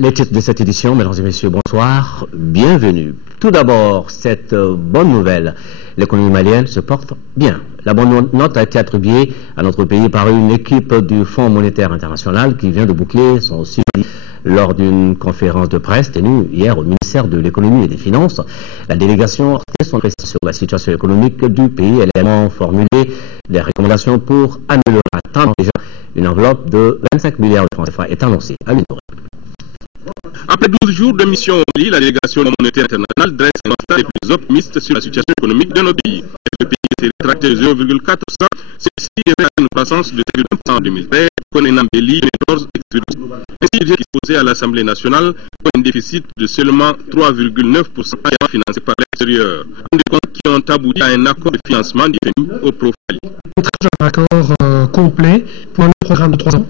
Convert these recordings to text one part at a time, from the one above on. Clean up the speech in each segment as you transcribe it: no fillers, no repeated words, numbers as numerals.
Les titres de cette édition, mesdames et messieurs, bonsoir, bienvenue. Tout d'abord, cette bonne nouvelle, l'économie malienne se porte bien. La bonne note a été attribuée à notre pays par une équipe du Fonds monétaire international qui vient de boucler son suivi lors d'une conférence de presse tenue hier au ministère de l'économie et des finances. La délégation a fait son appréciation sur la situation économique du pays. Elle a également formulé des recommandations pour améliorer à temps déjà une enveloppe de 25 milliards de francs CFA est annoncée à l'UNO. Après 12 jours de mission au Mali, la délégation monétaire internationale dresse un constat des plus optimistes sur la situation économique de nos pays. Le pays s'est rétracté de 0,4%, ceci est une croissance de 1% en 2013, connaît un embelli 14 exodus. Ainsi, il est exposé à l'Assemblée nationale pour un déficit de seulement 3,9% financé par l'extérieur. Des comptes qui ont abouti à un accord de financement défini au profil. Un accord complet pour un programme de 3 ans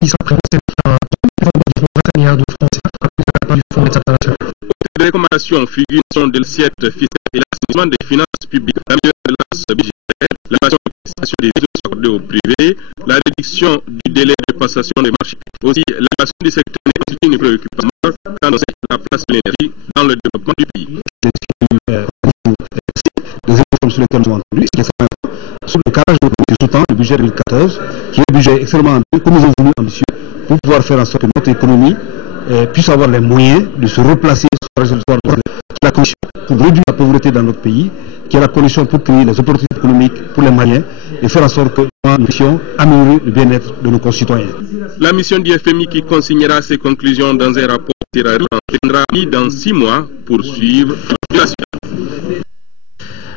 qui sera présenté à 25 milliards de francs CFA du Fonds monétaire international. Les recommandations figurent de l'assiette fiscale et l'assainissement des finances publiques, l'amélioration budgétaire, la facilitation des aides accordées au privé, la réduction du délai de passation des marchés. Aussi, l'innovation du secteur constitue une préoccupation quand on sait la place de l'énergie dans le développement du pays. Les éléments sur lesquels nous avons entendu, c'est sur le cadre de sous-temps du budget 2014, qui est un budget extrêmement ambitieux, que nous avons voulu ambitieux, pour pouvoir faire en sorte que notre économie puisse avoir les moyens de se replacer sur la trajectoire de la condition pour réduire la pauvreté dans notre pays, qui est la condition pour créer les opportunités économiques pour les Maliens et faire en sorte que nous puissions améliorer le bien-être de nos concitoyens. La mission du FMI qui consignera ses conclusions dans un rapport tiendra mis dans 6 mois pour suivre la situation.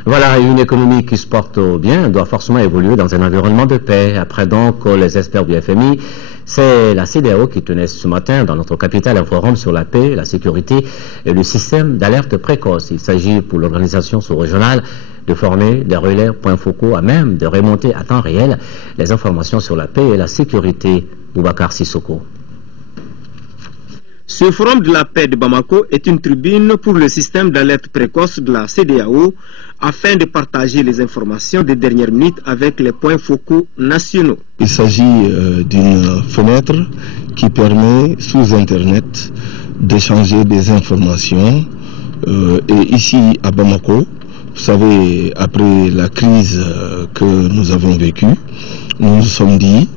Voilà, une économie qui se porte bien doit forcément évoluer dans un environnement de paix. Après donc les experts du FMI, c'est la CEDEAO qui tenait ce matin dans notre capitale un forum sur la paix, la sécurité et le système d'alerte précoce. Il s'agit pour l'organisation sous-régionale de former des relais points focaux à même de remonter à temps réel les informations sur la paix et la sécurité. Boubacar Sissoko. Ce forum de la paix de Bamako est une tribune pour le système d'alerte précoce de la CEDEAO afin de partager les informations des dernières minutes avec les points focaux nationaux. Il s'agit d'une fenêtre qui permet sous Internet d'échanger des informations. Et ici à Bamako, vous savez, après la crise que nous avons vécue, nous nous sommes dit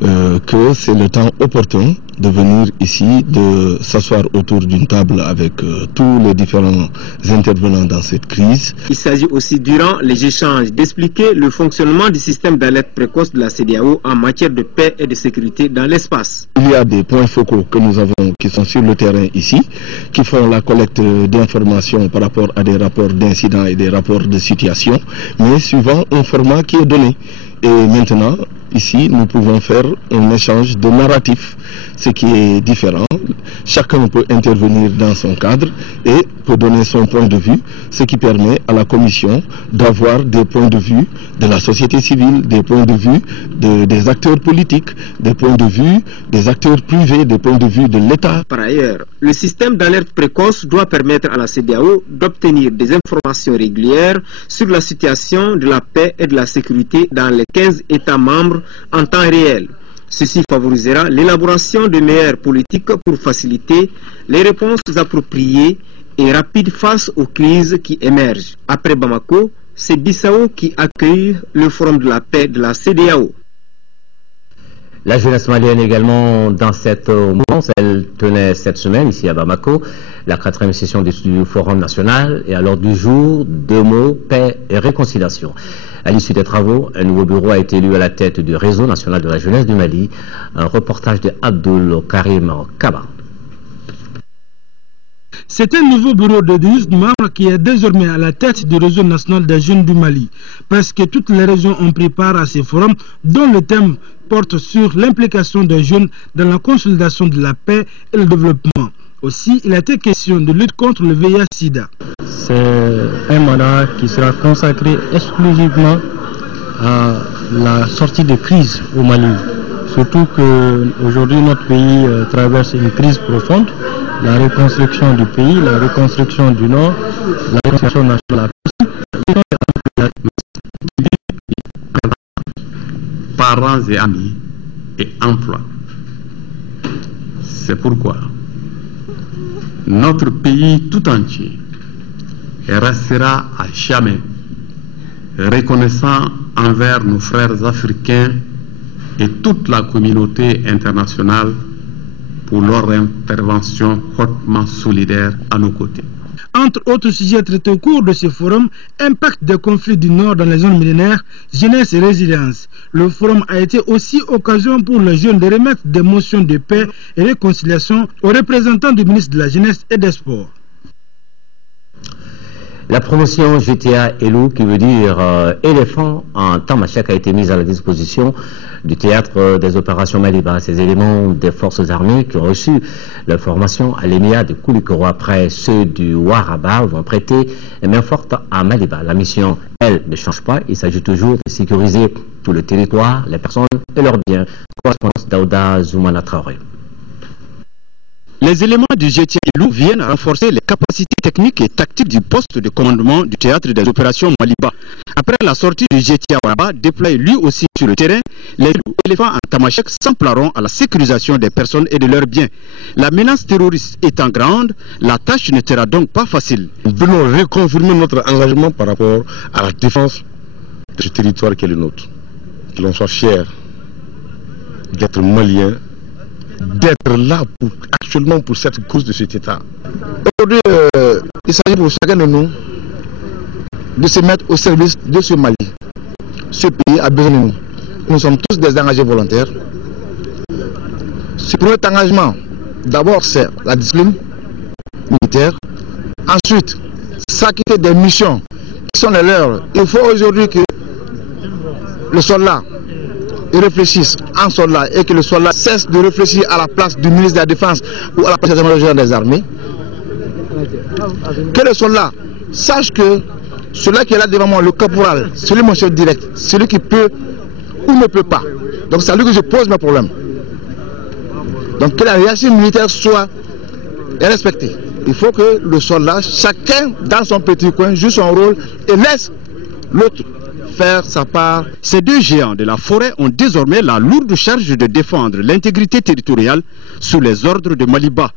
que c'est le temps opportun de venir ici, de s'asseoir autour d'une table avec tous les différents intervenants dans cette crise. Il s'agit aussi, durant les échanges, d'expliquer le fonctionnement du système d'alerte précoce de la CEDEAO en matière de paix et de sécurité dans l'espace. Il y a des points focaux que nous avons qui sont sur le terrain ici, qui font la collecte d'informations par rapport à des rapports d'incidents et des rapports de situation, mais suivant un format qui est donné. Et maintenant, ici, nous pouvons faire un échange de narratifs, ce qui est différent. Chacun peut intervenir dans son cadre et peut donner son point de vue, ce qui permet à la Commission d'avoir des points de vue de la société civile, des points de vue des acteurs politiques, des points de vue des acteurs privés, des points de vue de l'État. Par ailleurs, le système d'alerte précoce doit permettre à la CEDEAO d'obtenir des informations régulières sur la situation de la paix et de la sécurité dans les 15 États membres en temps réel. Ceci favorisera l'élaboration de meilleures politiques pour faciliter les réponses appropriées et rapides face aux crises qui émergent. Après Bamako, c'est Bissau qui accueille le forum de la paix de la CEDEAO. La jeunesse malienne également dans cette mouvance, elle tenait cette semaine ici à Bamako la 4e session du Forum national et à l'ordre du jour, 2 mots, paix et réconciliation. À l'issue des travaux, un nouveau bureau a été élu à la tête du réseau national de la jeunesse du Mali. Un reportage de Abdul Karim Kaba. C'est un nouveau bureau de 12 membres qui est désormais à la tête du réseau national des jeunes du Mali. Presque toutes les régions ont pris part à ces forums dont le thème porte sur l'implication des jeunes dans la consolidation de la paix et le développement. Aussi, il a été question de lutte contre le VIH-Sida. C'est un mandat qui sera consacré exclusivement à la sortie de crise au Mali. Surtout qu'aujourd'hui notre pays traverse une crise profonde. La reconstruction du pays, la reconstruction du Nord, la reconstruction nationale. Parents et amis et emploi. C'est pourquoi notre pays tout entier restera à jamais reconnaissant envers nos frères africains et toute la communauté internationale pour leur intervention hautement solidaire à nos côtés. Entre autres sujets traités au cours de ce forum, impact des conflits du Nord dans les zones millénaires, jeunesse et résilience. Le forum a été aussi occasion pour les jeunes de remettre des motions de paix et réconciliation aux représentants du ministre de la Jeunesse et des Sports. La promotion GTA Elou, qui veut dire éléphant en tamashek, a été mise à la disposition du théâtre des opérations Maliba. Ces éléments des forces armées qui ont reçu leur formation à l'EMIA de Koulikoro après ceux du Waraba vont prêter main forte à Maliba. La mission, elle, ne change pas. Il s'agit toujours de sécuriser tout le territoire, les personnes et leurs biens. Correspondance d'Aouda Zoumana Traoré. Les éléments du GTA Elou viennent renforcer les capacités techniques et tactiques du poste de commandement du théâtre des opérations Maliba. Après la sortie du GTA Waraba, déploie lui aussi sur le terrain, les éléphants en tamashek s'emploieront à la sécurisation des personnes et de leurs biens. La menace terroriste étant grande, la tâche ne sera donc pas facile. Nous voulons reconfirmer notre engagement par rapport à la défense de ce territoire qui est le nôtre. Que l'on soit fier d'être malien, d'être là actuellement pour cette cause de cet État. Aujourd'hui, il s'agit pour chacun de nous de se mettre au service de ce Mali. Ce pays a besoin de nous. Nous sommes tous des engagés volontaires. Ce premier engagement, d'abord, c'est la discipline militaire. Ensuite, s'acquitter des missions qui sont les leurs. Il faut aujourd'hui que le soldat réfléchisse en soldat et que le soldat cesse de réfléchir à la place du ministre de la Défense ou à la place du général des armées. Que le soldat sache que celui qui est là devant moi, le caporal, celui mon chef direct, celui qui peut ou ne peut pas. Donc c'est à lui que je pose mes problèmes. Donc que la hiérarchie militaire soit respectée. Il faut que le soldat, chacun dans son petit coin, joue son rôle et laisse l'autre faire sa part. Ces deux géants de la forêt ont désormais la lourde charge de défendre l'intégrité territoriale sous les ordres de Maliba.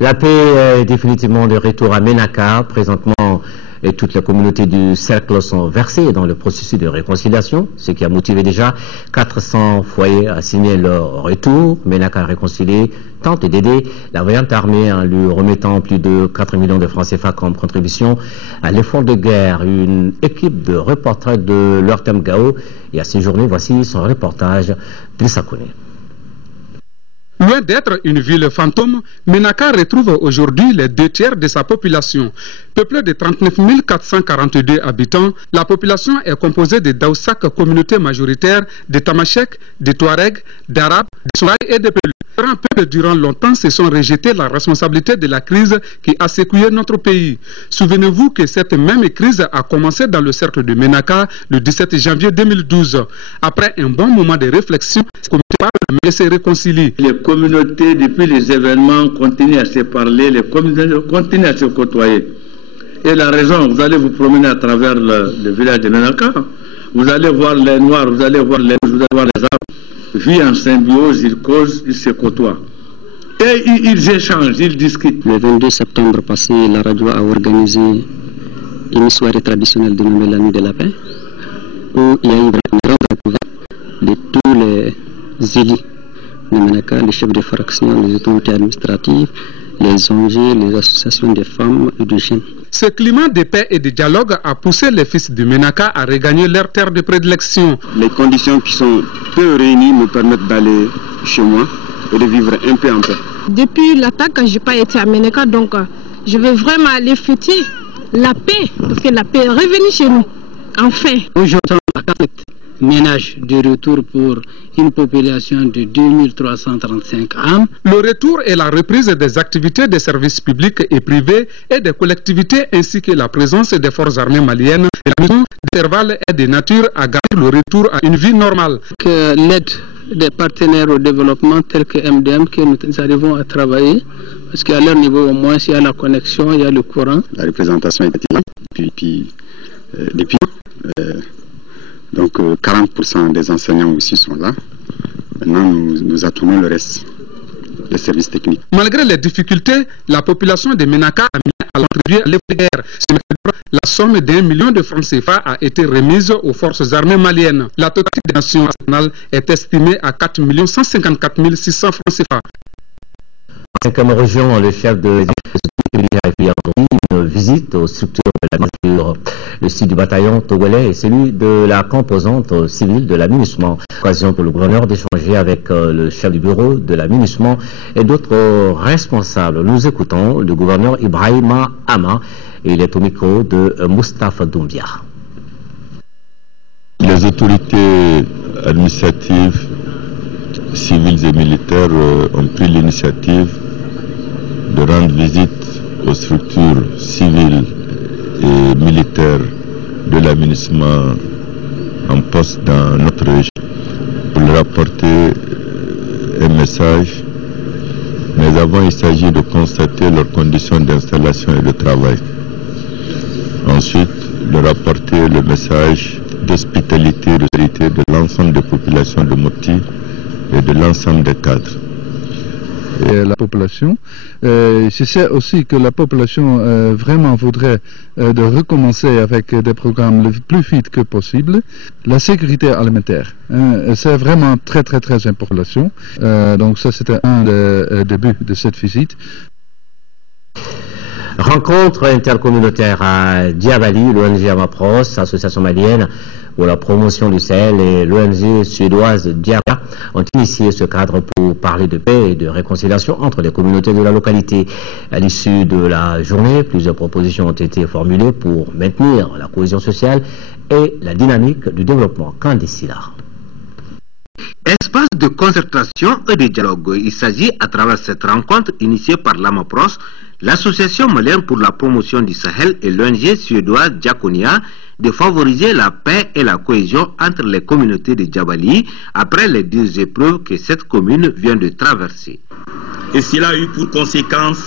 La paix est définitivement de retour à Ménaka. Présentement, toutes les communautés du cercle sont versées dans le processus de réconciliation, ce qui a motivé déjà 400 foyers à signer leur retour. Ménaka réconcilié tente d'aider la voyante armée en lui remettant plus de 4 millions de francs CFA comme contribution à l'effort de guerre. Une équipe de reporters de l'Ortem Gao et à ces journées, voici son reportage Plissakone. Loin d'être une ville fantôme, Ménaka retrouve aujourd'hui les 2/3 de sa population. Peuplée de 39 442 habitants, la population est composée de Daoussak, communauté majoritaire, de Tamashek, de Touareg, d'Arabes, de Souraï et de Pelus. Un peuple durant longtemps se sont rejetés la responsabilité de la crise qui a secoué notre pays. Souvenez-vous que cette même crise a commencé dans le cercle de Ménaka le 17 janvier 2012. Après un bon moment de réflexion, ce comité parle mais se réconcilie. Les communautés, depuis les événements, continuent à se parler, les communautés continuent à se côtoyer. Et la raison, vous allez vous promener à travers le village de Ménaka, vous allez voir les Noirs, vous allez voir les Rouges, vous allez voir les Arabes, vivent en symbiose, ils causent, ils se côtoient. Et ils échangent, ils discutent. Le 22 septembre passé, la radio a organisé une soirée traditionnelle dénommée la Nuit de la Paix, où il y a eu une grande découverte de tous les élus de Ménaka, les chefs de fraction, les autorités administratives, les ONG, les associations de femmes et de jeunes. Ce climat de paix et de dialogue a poussé les fils de Ménaka à regagner leur terre de prédilection. Les conditions qui sont peu réunies me permettent d'aller chez moi et de vivre un peu en paix. Depuis l'attaque, je n'ai pas été à Ménaka, donc je veux vraiment aller fêter la paix, parce que la paix est revenue chez nous, enfin. Aujourd'hui, la carte ménage de retour pour une population de 2335 âmes. Le retour et la reprise des activités des services publics et privés et des collectivités ainsi que la présence des forces armées maliennes et la mission d'intervalle est de nature à garantir le retour à une vie normale. Que l'aide des partenaires au développement tels que MDM que nous arrivons à travailler parce qu'à leur niveau au moins il y a la connexion, il y a le courant. La représentation est là, depuis donc 40% des enseignants aussi sont là. Maintenant, nous attendons le reste. les services techniques. Malgré les difficultés, la population de Ménaka a mis à l'entrée à l'effort de guerre. La somme d'1 million de francs CFA a été remise aux forces armées maliennes. La totalité des nations nationales est estimée à 4 154 600 francs CFA. En 5e région, le chef de une visite aux structures de la nature, le site du bataillon togolais et celui de la composante civile de l'aménagement. Occasion pour le gouverneur d'échanger avec le chef du bureau de l'aménagement et d'autres responsables. Nous écoutons le gouverneur Ibrahima Ama et il est au micro de Moustapha Doumbia. Les autorités administratives, civiles et militaires ont pris l'initiative de rendre visite aux structures civiles et militaires de l'aménagement en poste dans notre région pour leur apporter un message. Mais avant, il s'agit de constater leurs conditions d'installation et de travail. Ensuite, leur apporter le message d'hospitalité et de sécurité de l'ensemble des populations de Mopti et de l'ensemble des cadres. Et la population, je sais aussi que la population vraiment voudrait de recommencer avec des programmes le plus vite que possible. La sécurité alimentaire, c'est vraiment très important. Donc ça c'était un des débuts de cette visite. Rencontre intercommunautaire à Diabali, l'ONG Amapros, association malienne pour la promotion du Sahel et l'ONG suédoise Diaba ont initié ce cadre pour parler de paix et de réconciliation entre les communautés de la localité. À l'issue de la journée, plusieurs propositions ont été formulées pour maintenir la cohésion sociale et la dynamique du développement. Candice Silla. Espace de concertation et de dialogue. Il s'agit, à travers cette rencontre initiée par l'AMAPROS, l'Association malienne pour la promotion du Sahel et l'ONG suédoise Diakonia, de favoriser la paix et la cohésion entre les communautés de Djabali après les 2 épreuves que cette commune vient de traverser. Et cela a eu pour conséquence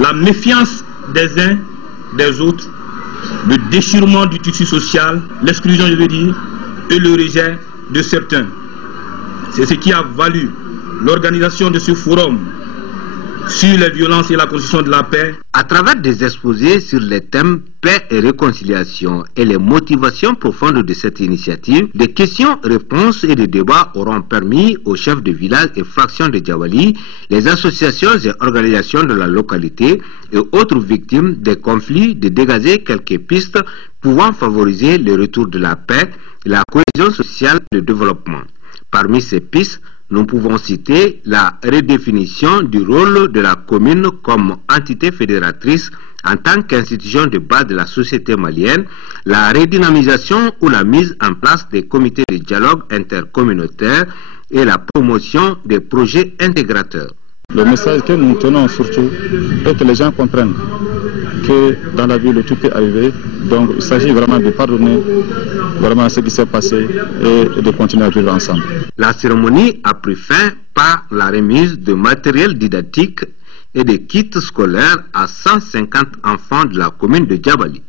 la méfiance des uns des autres, le déchirement du tissu social, l'exclusion, je veux dire, et le rejet de certains. C'est ce qui a valu l'organisation de ce forum sur les violences et la construction de la paix. À travers des exposés sur les thèmes paix et réconciliation et les motivations profondes de cette initiative, des questions-réponses et des débats auront permis aux chefs de village et fractions de Djabali, les associations et organisations de la localité et autres victimes des conflits de dégager quelques pistes pouvant favoriser le retour de la paix, la cohésion sociale et le développement. Parmi ces pistes, nous pouvons citer la redéfinition du rôle de la commune comme entité fédératrice en tant qu'institution de base de la société malienne, la redynamisation ou la mise en place des comités de dialogue intercommunautaire et la promotion des projets intégrateurs. Le message que nous tenons surtout est que les gens comprennent que dans la vie le tout peut arriver. Donc il s'agit vraiment de pardonner vraiment ce qui s'est passé et de continuer à vivre ensemble. La cérémonie a pris fin par la remise de matériel didactique et de kits scolaires à 150 enfants de la commune de Djabali.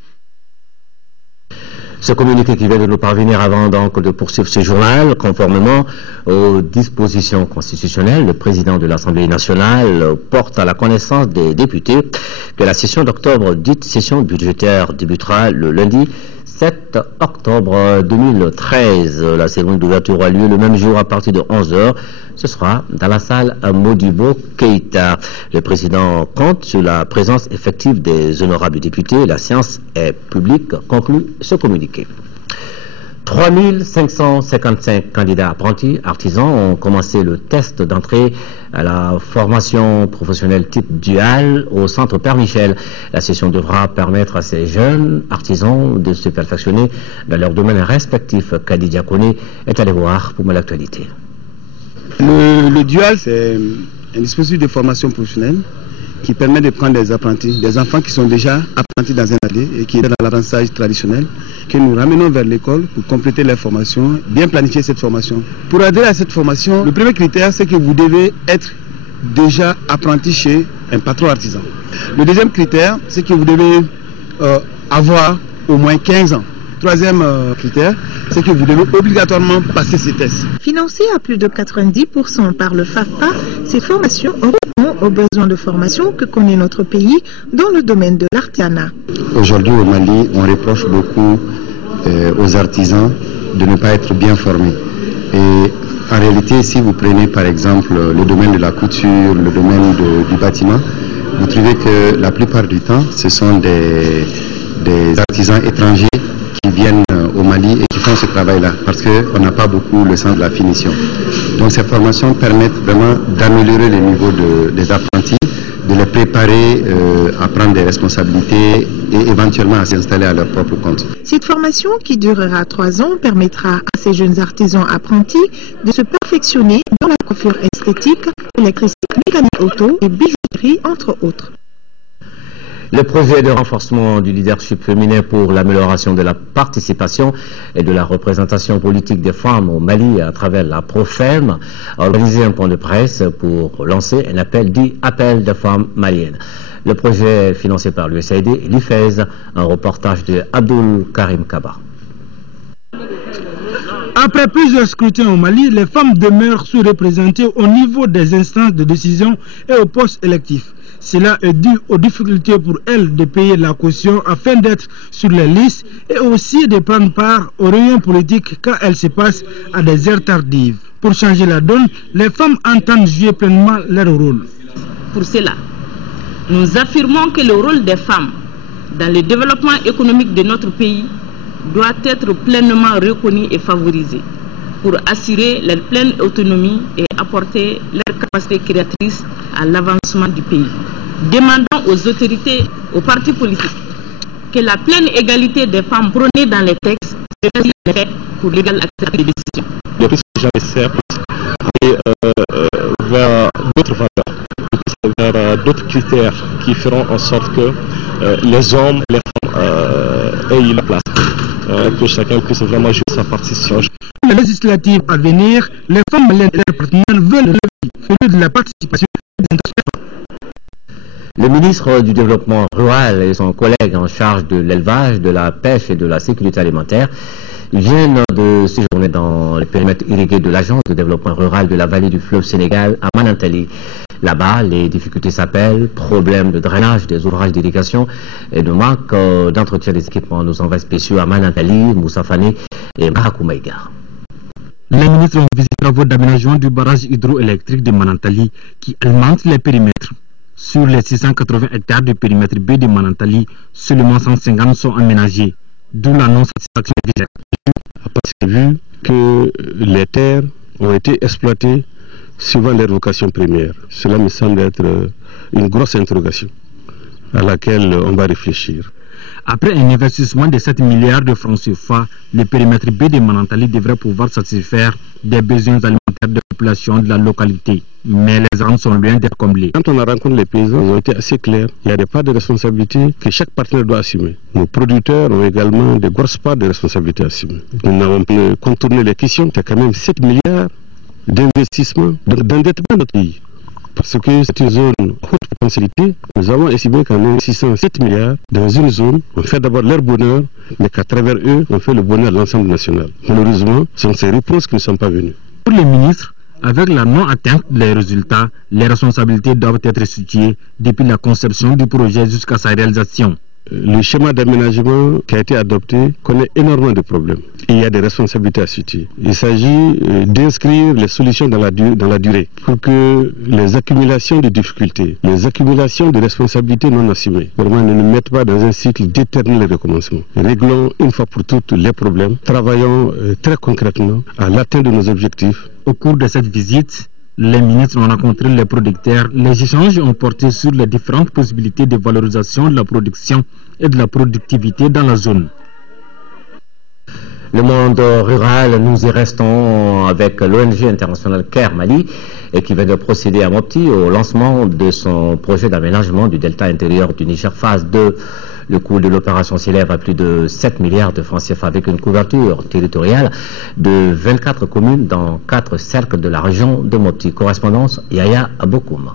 Ce communiqué qui vient de nous parvenir avant donc de poursuivre ce journal, conformément aux dispositions constitutionnelles, le président de l'Assemblée nationale porte à la connaissance des députés que la session d'octobre, dite session budgétaire, débutera le lundi 7 octobre 2013. La cérémonie d'ouverture aura lieu le même jour à partir de 11h. Ce sera dans la salle Modibo Keïta. Le président compte sur la présence effective des honorables députés. La séance est publique, conclut ce communiqué. 3555 candidats apprentis artisans ont commencé le test d'entrée à la formation professionnelle type dual au centre Père Michel. La session devra permettre à ces jeunes artisans de se perfectionner dans leurs domaines respectifs. Kadi Diakone est allé voir pour l'actualité. Le dual, c'est un dispositif de formation professionnelle qui permet de prendre des apprentis, des enfants qui sont déjà apprentis dans un atelier et qui sont dans l'apprentissage traditionnel, que nous ramenons vers l'école pour compléter leur formation, bien planifier cette formation. Pour adhérer à cette formation, le premier critère, c'est que vous devez être déjà apprenti chez un patron artisan. Le deuxième critère, c'est que vous devez avoir au moins 15 ans. Troisième critère, c'est que vous devez obligatoirement passer ces tests. Financées à plus de 90% par le FAFPA, ces formations auront aux besoins de formation que connaît notre pays dans le domaine de l'artisanat. Aujourd'hui au Mali, on reproche beaucoup aux artisans de ne pas être bien formés. Et en réalité, si vous prenez par exemple le domaine de la couture, le domaine du bâtiment, vous trouvez que la plupart du temps, ce sont des artisans étrangers qui viennent au Mali et qui font ce travail-là, parce qu'on n'a pas beaucoup le sens de la finition. Donc ces formations permettent vraiment d'améliorer le niveau des apprentis, de les préparer à prendre des responsabilités et éventuellement à s'installer à leur propre compte. Cette formation, qui durera 3 ans, permettra à ces jeunes artisans apprentis de se perfectionner dans la coiffure esthétique, électricité, mécanique auto et bijouterie, entre autres. Le projet de renforcement du leadership féminin pour l'amélioration de la participation et de la représentation politique des femmes au Mali à travers la ProFem a organisé un point de presse pour lancer un appel dit Appel des femmes maliennes. Le projet est financé par l'USAID et l'IFES, un reportage de Abdul Karim Kaba. Après plusieurs scrutins au Mali, les femmes demeurent sous-représentées au niveau des instances de décision et aux postes électifs. Cela est dû aux difficultés pour elles de payer la caution afin d'être sur les listes et aussi de prendre part aux réunions politiques quand elles se passent à des heures tardives. Pour changer la donne, les femmes entendent jouer pleinement leur rôle. Pour cela, nous affirmons que le rôle des femmes dans le développement économique de notre pays doit être pleinement reconnu et favorisé pour assurer leur pleine autonomie et apporter leur capacité créatrice à l'avancement du pays. Demandons aux autorités, aux partis politiques, que la pleine égalité des femmes prônée dans les textes se fasse pour l'égal accès des décisions. Depuis que j'essaie d'aller vers d'autres valeurs, vers d'autres critères qui feront en sorte que les hommes et les femmes aient la place, que chacun puisse vraiment jouer sa partition. Pour les législatives à venir, les femmes maliennes et leurs partenaires veulent le de la participation des Le ministre du Développement rural et son collègue en charge de l'élevage, de la pêche et de la sécurité alimentaire viennent de séjourner dans le périmètre irrigué de l'Agence de développement rural de la vallée du fleuve Sénégal à Manantali. Là-bas, les difficultés s'appellent problèmes de drainage des ouvrages d'irrigation et de manque d'entretien des équipements. Nos envois spéciaux à Manantali, Moussa Fane et Marakoumaïga. Les ministres ont visité les travaux d'aménagement du barrage hydroélectrique de Manantali qui alimente les périmètres. Sur les 680 hectares de périmètre B de Manantali, seulement 150 sont aménagés, d'où la non-satisfaction des parce que vu que les terres ont été exploitées suivant leur vocation première, cela me semble être une grosse interrogation à laquelle on va réfléchir. Après un investissement de 7 milliards de francs CFA, le périmètre B de Manantali devrait pouvoir satisfaire des besoins alimentaires de la population de la localité. Mais les rentes sont loin d'être comblées. Quand on a rencontré les paysans, ils ont été assez clairs. Il y a des parts de responsabilité que chaque partenaire doit assumer. Nos producteurs ont également des grosses parts de responsabilité à assumer. Nous n'avons pas contourné les questions. Il y a quand même 7 milliards d'investissements, d'endettement de notre pays. Parce que c'est une zone haute potentialité. Nous avons estimé qu'en investissant 7 milliards dans une zone, on fait d'abord leur bonheur, mais qu'à travers eux, on fait le bonheur de l'ensemble national. Malheureusement, ce sont ces réponses qui ne sont pas venues. Pour les ministres, avec la non-atteinte des résultats, les responsabilités doivent être situées depuis la conception du projet jusqu'à sa réalisation. Le schéma d'aménagement qui a été adopté connaît énormément de problèmes. Il y a des responsabilités à situer. Il s'agit d'inscrire les solutions dans la durée pour que les accumulations de difficultés, les accumulations de responsabilités non assumées, vraiment ne nous mettent pas dans un cycle d'éternel recommencement. Réglons une fois pour toutes les problèmes. Travaillons très concrètement à l'atteinte de nos objectifs. Au cours de cette visite, les ministres ont rencontré les producteurs. Les échanges ont porté sur les différentes possibilités de valorisation de la production et de la productivité dans la zone. Le monde rural, nous y restons avec l'ONG internationale CARE Mali et qui vient de procéder à Mopti au lancement de son projet d'aménagement du delta intérieur du Niger phase 2. Le coût de l'opération s'élève à plus de 7 milliards de francs CFA avec une couverture territoriale de 24 communes dans 4 cercles de la région de Mopti. Correspondance Yaya Abokoum.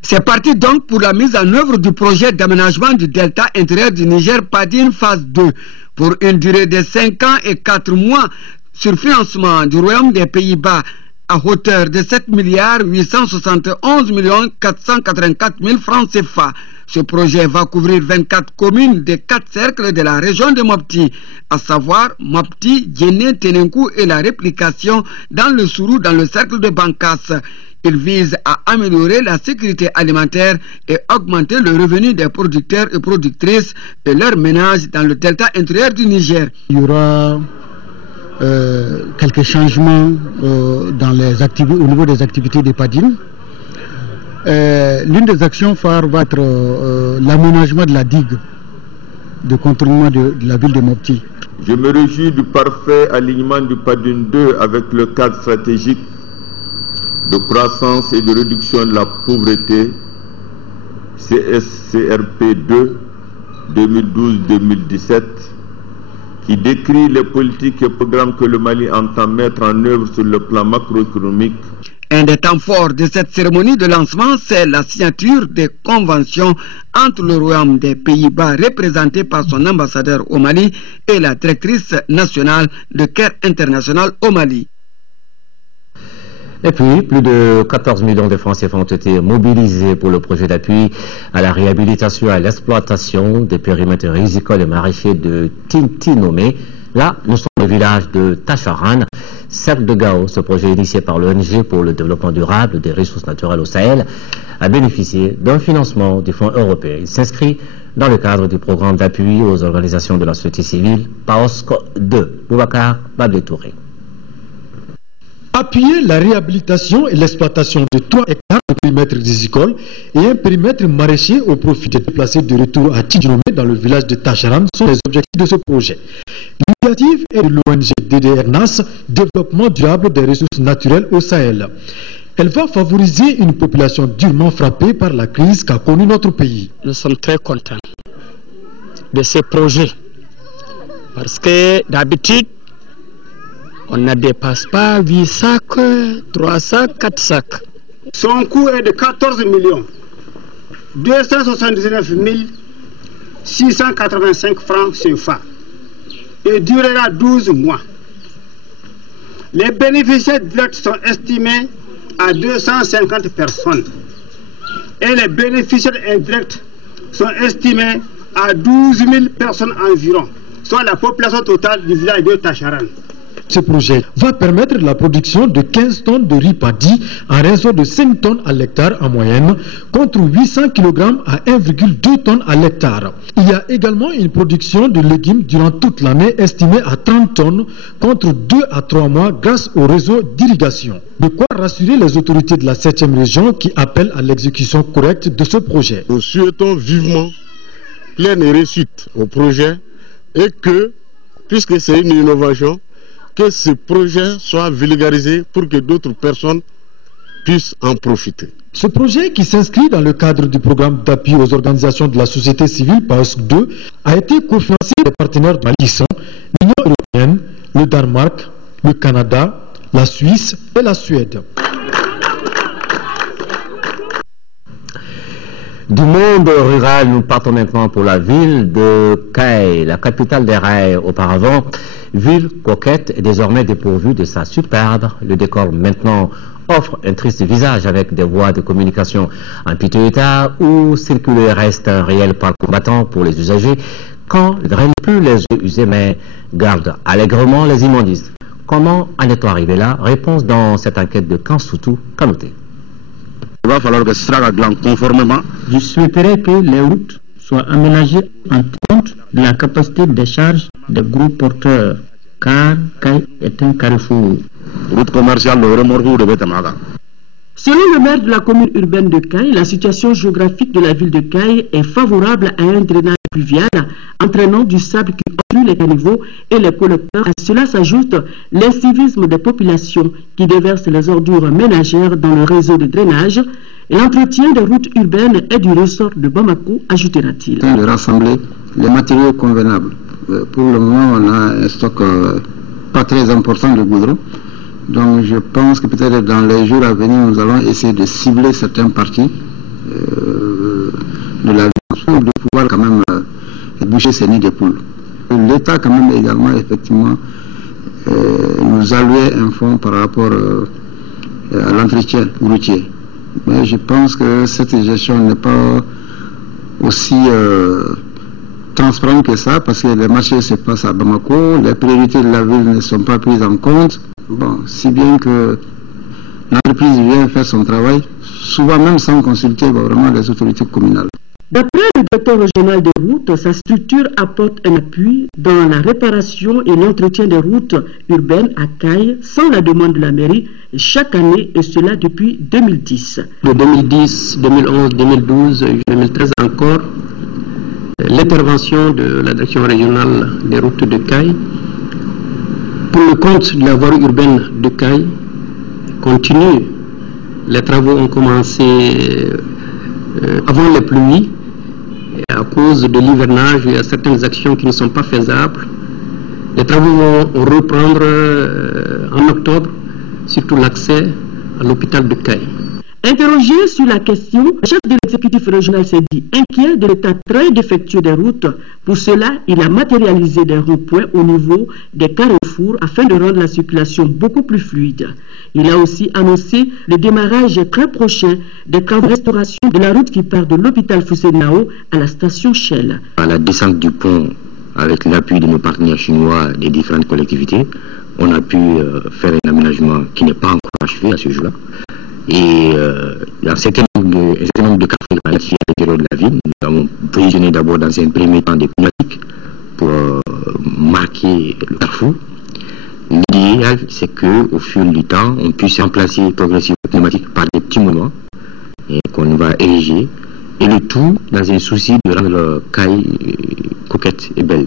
C'est parti donc pour la mise en œuvre du projet d'aménagement du delta intérieur du Niger Padine phase 2 pour une durée de 5 ans et 4 mois sur financement du Royaume des Pays-Bas à hauteur de 7 milliards 871 484 000 francs CFA. Ce projet va couvrir 24 communes des 4 cercles de la région de Mopti, à savoir Mopti, Djéné, Ténenkou et la réplication dans le Sourou dans le cercle de Bankas. Il vise à améliorer la sécurité alimentaire et augmenter le revenu des producteurs et productrices et leurs ménages dans le delta intérieur du Niger. Il y aura quelques changements dans les activités, au niveau des activités des PADIN. L'une des actions phares va être l'aménagement de la digue de contournement de la ville de Mopti. Je me réjouis du parfait alignement du PADIN 2 avec le cadre stratégique de croissance et de réduction de la pauvreté CSCRP 2 2012-2017 qui décrit les politiques et programmes que le Mali entend mettre en œuvre sur le plan macroéconomique. Un des temps forts de cette cérémonie de lancement, c'est la signature des conventions entre le Royaume des Pays-Bas, représenté par son ambassadeur au Mali, et la directrice nationale de Care International au Mali. Et puis, plus de 14 millions de francs CFA ont été mobilisés pour le projet d'appui à la réhabilitation et à l'exploitation des périmètres rizicoles et maraîchers de Tintinomé. Là, nous sommes au village de Tacharan, cercle de Gao. Ce projet initié par l'ONG pour le développement durable des ressources naturelles au Sahel a bénéficié d'un financement du Fonds européen. Il s'inscrit dans le cadre du programme d'appui aux organisations de la société civile PAOSC 2. Boubacar Babé-Touré. Appuyer la réhabilitation et l'exploitation de 3 hectares de périmètre rizicole et un périmètre maraîcher au profit des déplacés de retour à Tidjinomé dans le village de Tacharam sont les objectifs de ce projet. L'initiative est de l'ONG DDRNAS, Développement durable des ressources naturelles au Sahel. Elle va favoriser une population durement frappée par la crise qu'a connue notre pays. Nous sommes très contents de ce projet parce que d'habitude, on ne dépasse pas 8 sacs, 3 sacs, 4 sacs. Son coût est de 14 279 685 francs CFA et durera 12 mois. Les bénéficiaires directs sont estimés à 250 personnes et les bénéficiaires indirects sont estimés à 12 000 personnes environ, soit la population totale du village de Tacharan. Ce projet va permettre la production de 15 tonnes de riz paddy à raison de 5 tonnes à l'hectare en moyenne, contre 800 kg à 1,2 tonnes à l'hectare. Il y a également une production de légumes durant toute l'année estimée à 30 tonnes, contre 2 à 3 mois grâce au réseau d'irrigation. De quoi rassurer les autorités de la 7e région qui appellent à l'exécution correcte de ce projet. Nous souhaitons vivement pleine réussite au projet et que, puisque c'est une innovation, que ce projet soit vulgarisé pour que d'autres personnes puissent en profiter. Ce projet, qui s'inscrit dans le cadre du programme d'appui aux organisations de la société civile PAOSC 2, a été cofinancé par des partenaires de Mali, l'Union européenne, le Danemark, le Canada, la Suisse et la Suède. Du monde rural, nous partons maintenant pour la ville de Kayes, la capitale des rails auparavant. Ville coquette et désormais dépourvue de sa superbe. Le décor maintenant offre un triste visage avec des voies de communication en piteux état où circuler reste un réel parc combattant pour les usagers quand ne draine plus les eaux usées mais garde allègrement les immondices. Comment en est-on arrivé là? Réponse dans cette enquête de Kansoutou Kanouté. Il va falloir que ce sera conformément. Je souhaiterais que les routes soient aménagées en compte de la capacité de charge des gros porteurs, car Kayes est un carrefour. Route commerciale, le remorque de Betamaga. Selon le maire de la commune urbaine de Kayes, la situation géographique de la ville de Kayes est favorable à un drainage pluvial entraînant du sable qui obstrue les caniveaux et les collecteurs. À cela s'ajoute l'incivisme des populations qui déversent les ordures ménagères dans le réseau de drainage. L'entretien des routes urbaines est du ressort de Bamako, ajoutera-t-il. De rassembler les matériaux convenables. Pour le moment, on a un stock pas très important de goudron. Donc je pense que peut-être dans les jours à venir, nous allons essayer de cibler certaines parties de la ville pour de pouvoir quand même boucher ces nids de poules. L'État quand même également effectivement nous allouait un fonds par rapport à l'entretien routier. Mais je pense que cette gestion n'est pas aussi transparente que ça, parce que les marchés se passent à Bamako, les priorités de la ville ne sont pas prises en compte. Bon, si bien que l'entreprise vient faire son travail, souvent même sans consulter vraiment les autorités communales. D'après le directeur régional des routes, sa structure apporte un appui dans la réparation et l'entretien des routes urbaines à Caille sans la demande de la mairie chaque année, et cela depuis 2010. De 2010, 2011, 2012, 2013 encore, l'intervention de la direction régionale des routes de Caille pour le compte de la voirie urbaine de Caille continue. Les travaux ont commencé avant les pluies. Et à cause de l'hivernage, il y a certaines actions qui ne sont pas faisables. Les travaux vont reprendre en octobre, surtout l'accès à l'hôpital de Caille. Interrogé sur la question, le chef de l'exécutif régional s'est dit inquiet de l'état très défectueux des routes. Pour cela, il a matérialisé des ronds-points au niveau des carrefours afin de rendre la circulation beaucoup plus fluide. Il a aussi annoncé le démarrage très prochain des travaux de restauration de la route qui part de l'hôpital Foussé-Nao à la station Shell. À la descente du pont, avec l'appui de nos partenaires chinois des différentes collectivités, on a pu faire un aménagement qui n'est pas encore achevé à ce jour-là. Et il y a un certain nombre de carrefours à l'intérieur de la ville. Nous avons positionné d'abord dans un premier temps des pneumatiques pour marquer le carrefour. L'idéal, c'est qu'au fil du temps, on puisse remplacer progressivement les pneumatiques par des petits monuments qu'on va ériger. Et le tout dans un souci de rendre le Caille coquette et belle.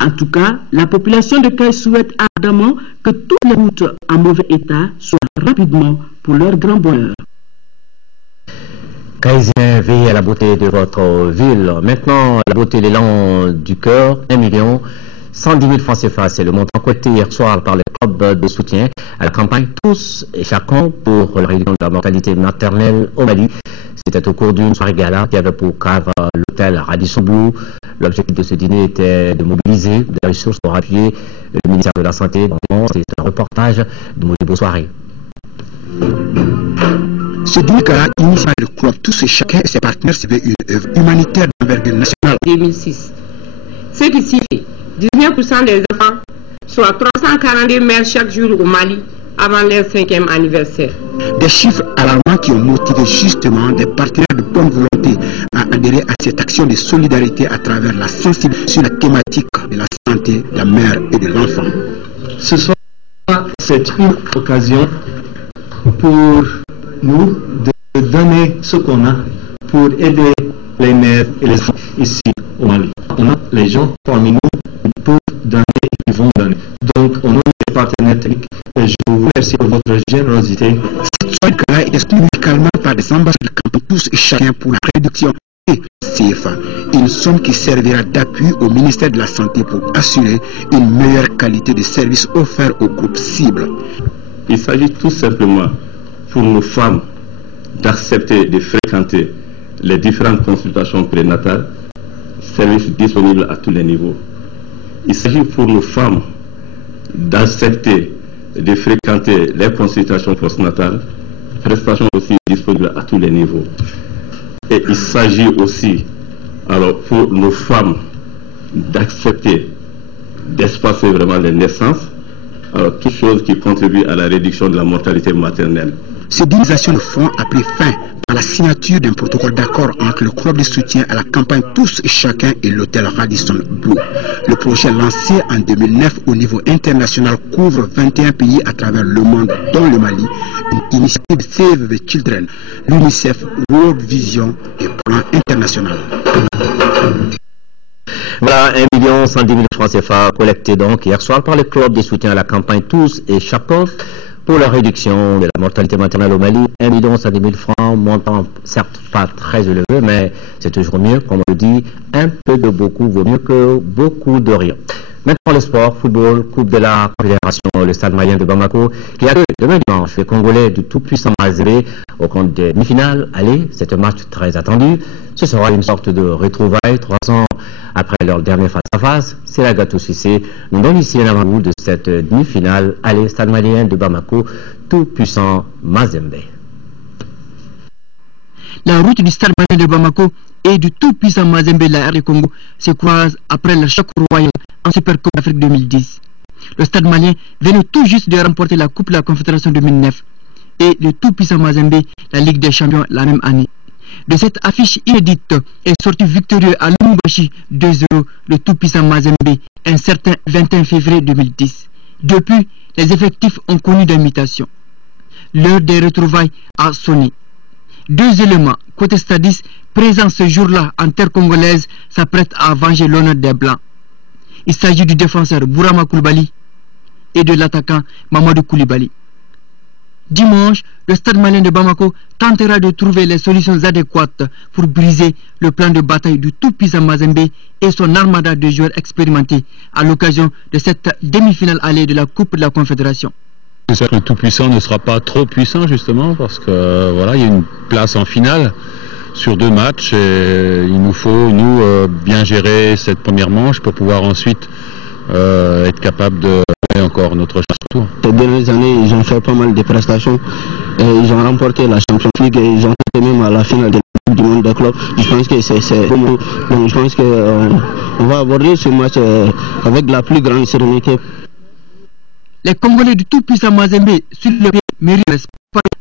En tout cas, la population de Caille souhaite ardemment que toutes les routes en mauvais état soient rapidement pour leur grand bonheur. Caïsien, veillez à la beauté de votre ville. Maintenant, la beauté des langues du cœur, 1 110 000 francs CFA, c'est le montant collecté hier soir par les clubs de soutien à la campagne Tous et Chacun pour la réduction de la mortalité maternelle au Mali. C'était au cours d'une soirée gala qui avait pour cave l'hôtel Radisson Blu. L'objectif de ce dîner était de mobiliser des ressources pour appuyer le ministère de la Santé. C'est un reportage de Modibo Soirée. Ce dîner gala initié par le club Tous et Chacun et ses partenaires suivait une œuvre humanitaire d'envergure nationale. 2006. Ce qui signifie 19% des enfants, soit 342 mères chaque jour au Mali avant leur 5e anniversaire. Des chiffres alarmants qui ont motivé justement des partenaires de bonne volonté à adhérer à cette action de solidarité à travers la sensibilité sur la thématique de la santé de la mère et de l'enfant. Ce soir, c'est une occasion pour nous de donner ce qu'on a pour aider les mères et les enfants ici au Mali. On a les gens parmi nous qui peuvent donner et qui vont donner. Donc, on a des partenaires techniques et je vous remercie pour votre générosité. Cette soirée gala est soutenue musicalement par des ambassadeurs de campagne Tous et Chacun pour la réduction et CFA, une somme qui servira d'appui au ministère de la Santé pour assurer une meilleure qualité de service offert aux groupes cibles. Il s'agit tout simplement pour nos femmes d'accepter de fréquenter les différentes consultations prénatales, services disponibles à tous les niveaux. Il s'agit pour nos femmes d'accepter de fréquenter les consultations postnatales, prestations aussi disponibles à tous les niveaux. Et il s'agit aussi, alors, pour nos femmes d'accepter d'espacer vraiment les naissances, alors, toutes choses qui contribuent à la réduction de la mortalité maternelle. Ces dynamisations de fonds a pris fin par la signature d'un protocole d'accord entre le club de soutien à la campagne Tous et Chacun et l'hôtel Radisson Blu. Le projet lancé en 2009 au niveau international couvre 21 pays à travers le monde, dont le Mali, une initiative Save the Children, l'UNICEF, World Vision et Plan International. Voilà, 1 110 000 francs CFA collectés donc hier soir par le club de soutien à la campagne Tous et Chacun pour la réduction de la mortalité maternelle au Mali. 1 110 000 francs, montant certes pas très élevé, mais c'est toujours mieux, comme on le dit, un peu de beaucoup vaut mieux que beaucoup de rien. Maintenant le sport, football, Coupe de la Confédération, le stade malien de Bamako, qui accueille demain dimanche les Congolais du tout-puissant Mazembe au compte des demi-finales. Allez, c'est un match très attendu. Ce sera une sorte de retrouvaille 3 ans après leur dernier face-à-face. C'est la gâteau Cissé. Nous donnons ici un avant-goût de cette demi-finale. Allez, stade malien de Bamako, tout-puissant Mazembe. La route du Stade Malien de Bamako et du tout-puissant Mazembe de la RD Congo se croisent après le choc royal en Supercoupe d'Afrique 2010. Le Stade Malien venait tout juste de remporter la Coupe de la Confédération 2009 et le tout-puissant Mazembe la Ligue des Champions la même année. De cette affiche inédite est sorti victorieux à Lumumbashi 2-0 le tout-puissant Mazembe un certain 21 février 2010. Depuis, les effectifs ont connu des mutations. L'heure des retrouvailles a sonné. Deux éléments côté stadistes présents ce jour-là en terre congolaise s'apprêtent à venger l'honneur des Blancs. Il s'agit du défenseur Bourama Koulibaly et de l'attaquant Mamadou Koulibaly. Dimanche, le Stade Malien de Bamako tentera de trouver les solutions adéquates pour briser le plan de bataille du tout-puissant Mazembe et son armada de joueurs expérimentés à l'occasion de cette demi-finale allée de la Coupe de la Confédération. J'espère que le tout-puissant ne sera pas trop puissant justement parce que voilà, il y a une place en finale sur 2 matchs et il nous faut bien gérer cette première manche pour pouvoir ensuite être capable de faire encore notre tour. Ces dernières années, ils ont fait pas mal de prestations et ils ont remporté la Champions League et ils ont été même à la finale de la Coupe du Monde des clubs. Je pense que donc je pense qu'on va aborder ce match avec la plus grande sérénité. Les Congolais du tout-puissant Mazembe sur le pied méritent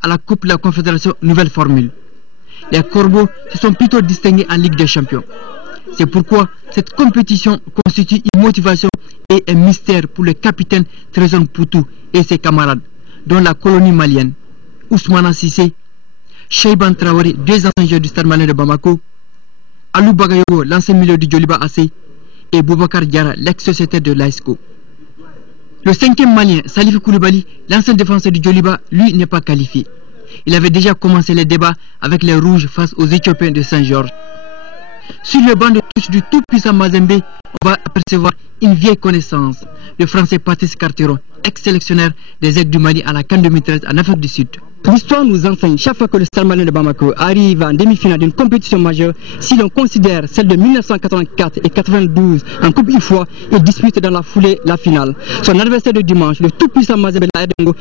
à la Coupe de la Confédération nouvelle formule. Les Corbeaux se sont plutôt distingués en Ligue des Champions. C'est pourquoi cette compétition constitue une motivation et un mystère pour le capitaine Trésor Poutou et ses camarades, dont la colonie malienne, Ousmane Sissé, Cheiban Traoré, 2 anciens joueurs du Stade Malien de Bamako, Alou Bagayogo, l'ancien milieu du Djoliba AC, et Boubacar Diarra, l'ex-sociétaire de l'AESCO. Le 5e malien, Salif Koulibaly, l'ancien défenseur du Djoliba, lui n'est pas qualifié. Il avait déjà commencé les débats avec les Rouges face aux Éthiopiens de Saint-Georges. Sur le banc de touche du tout-puissant Mazembe, on va apercevoir une vieille connaissance, le français Patrice Carteron, ex-sélectionneur des Aigles du Mali à la CAN 2013 en Afrique du Sud. L'histoire nous enseigne chaque fois que le Stade Malien de Bamako arrive en demi-finale d'une compétition majeure, si l'on considère celle de 1984 et 92 en Coupe une fois, il dispute dans la foulée la finale. Son adversaire de dimanche, le tout-puissant Mazembe de la RD Congo,